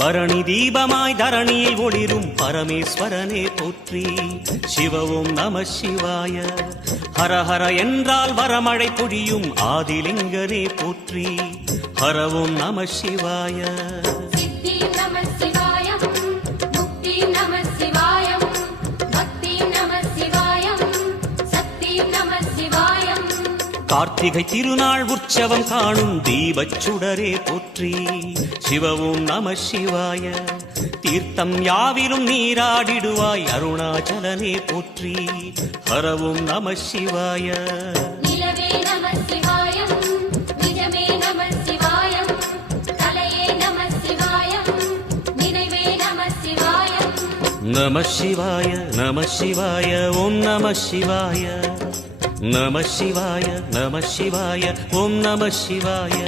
பரணி தீபமாய் தரணியில் ஒளிரும் பரமேஸ்வரனே போற்றி. சிவ ஓம் நம சிவாய. ஹர ஹர என்றால் வரமழை பொழியும் ஆதிலிங்கனே போற்றி. ஹர ஓம் நம சிவாய. சித்தி நம சிவாயம், முக்தி நம சிவாயம், பக்தி நம சிவாயம், சக்தி நம சிவாயம். கார்த்திகை திருநாள் உற்சவம் காணும் தீபச் சுடரே போற்றி. சிவ ஓம் நம சிவாய. தீர்த்தம் யாவிலும் நீராடிடுவாய் அருணாச்சலனே போற்றி. ஹர ஓம் நம சிவாய. நிலவே நம சிவாயம், நிஜமே நம சிவாயம், கலையே நம சிவாயம், நினைவே நம சிவாயம். நம சிவாய நம சிவாய ஓம் நம சிவாய. நம சிவாய நம சிவாய ஓம் நம சிவாய.